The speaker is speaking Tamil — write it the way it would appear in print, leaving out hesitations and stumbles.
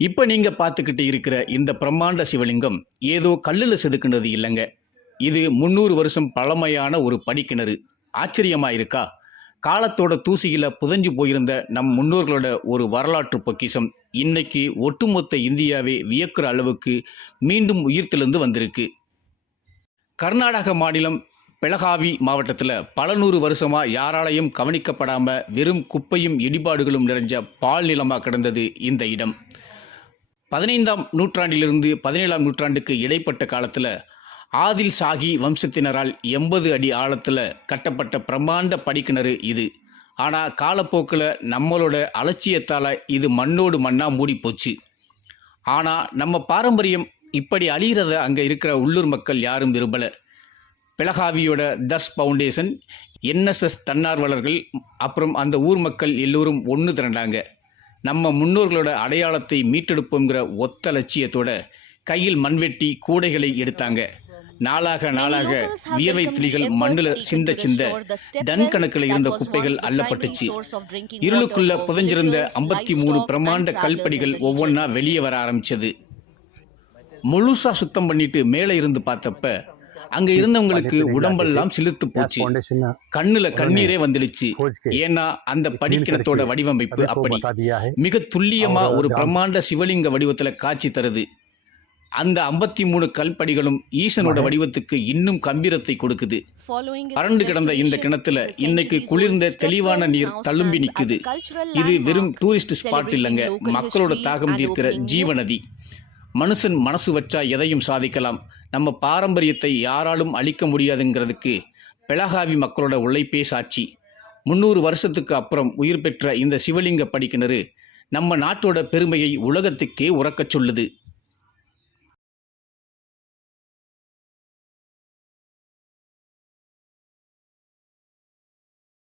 இப்போ நீங்க பார்த்துக்கிட்டு இருக்கிற இந்த பிரம்மாண்ட சிவலிங்கம் ஏதோ கல்லில் செதுக்குனது இல்லைங்க. இது 300 வருஷம் பழமையான ஒரு படிக்கிணறு. ஆச்சரியமா இருக்கா? காலத்தோட தூசியில புதைஞ்சு போயிருந்த நம் முன்னோர்களோட ஒரு வரலாற்று பொக்கிஷம் இன்னைக்கு ஒட்டுமொத்த இந்தியாவே வியக்கிற அளவுக்கு மீண்டும் உயிர்த்தெழுந்து வந்திருக்கு. கர்நாடக மாநிலம் பெலகாவி மாவட்டத்தில் பல நூறு வருஷமா யாராலையும் கவனிக்கப்படாம வெறும் குப்பையும் இடிபாடுகளும் நிறைஞ்ச பால் நிலமா கிடந்தது இந்த இடம். 15ஆம் நூற்றாண்டிலிருந்து 17ஆம் நூற்றாண்டுக்கு இடைப்பட்ட காலத்தில் ஆதில் சாகி வம்சத்தினரால் 80 அடி ஆழத்தில் கட்டப்பட்ட பிரம்மாண்ட படிக்கிணறு இது. ஆனால் காலப்போக்கில் நம்மளோட அலட்சியத்தால் இது மண்ணோடு மண்ணாக மூடி போச்சு. ஆனால் நம்ம பாரம்பரியம் இப்படி அழிகிறத அங்கே இருக்கிற உள்ளூர் மக்கள் யாரும் விரும்பலை. பெலகாவியோட தஸ் ஃபவுண்டேஷன், என்எஸ்எஸ் தன்னார்வலர்கள், அப்புறம் அந்த ஊர் மக்கள் எல்லோரும் ஒன்று திரண்டாங்க. நம்ம முன்னோர்களோட அடையாளத்தை மீட்டெடுப்போங்கிற ஒத்த லட்சியத்தோட கையில் மண்வெட்டி கூடைகளை எடுத்தாங்க. நாளாக நாளாக வியர்வை துளிகள் மண்ணில் சிந்த சிந்த டன் கணக்கில் இருந்த குப்பைகள் அள்ளப்பட்டுச்சு. இருளுக்குள்ள புதைஞ்சிருந்த 53 பிரம்மாண்ட கல்படிகள் ஒவ்வொன்றா வெளியே வர ஆரம்பிச்சது. முழுசா சுத்தம் பண்ணிட்டு மேலே இருந்து பார்த்தப்ப அங்க இருந்தவங்களுக்கு உடம்பெல்லாம் சிலிர்த்து போச்சு. கண்ணுல கண்ணீரே வந்துடுச்சு. ஏன்னா அந்த படிக்கிணத்தோட வடிவமைப்பு அப்படி மிக துல்லியமா ஒரு பிரம்மாண்ட சிவலிங்க வடிவத்துல காட்சி தருது. அந்த 53 கல்படிகளும் ஈசனோட வடிவத்துக்கு இன்னும் கம்பீரத்தை கொடுக்குது. வறண்டு கிடந்த இந்த கிணத்துல இன்னைக்கு குளிர்ந்த தெளிவான நீர் தழும்பி நிக்குது. இது வெறும் டூரிஸ்ட் ஸ்பாட் இல்லைங்க, மக்களோட தாகம் தீர்க்கிற ஜீவநதி. மனுஷன் மனசு வச்சா எதையும் சாதிக்கலாம். நம்ம பாரம்பரியத்தை யாராலும் அழிக்க முடியாதுங்கிறதுக்கு பெலகாவி மக்களோட உழைப்பே சாட்சி. 300 வருஷத்துக்கு அப்புறம் உயிர் பெற்ற இந்த சிவலிங்க படிக்கிணறு நம்ம நாட்டோட பெருமையை உலகத்துக்கே உறக்கச் சொல்லுது.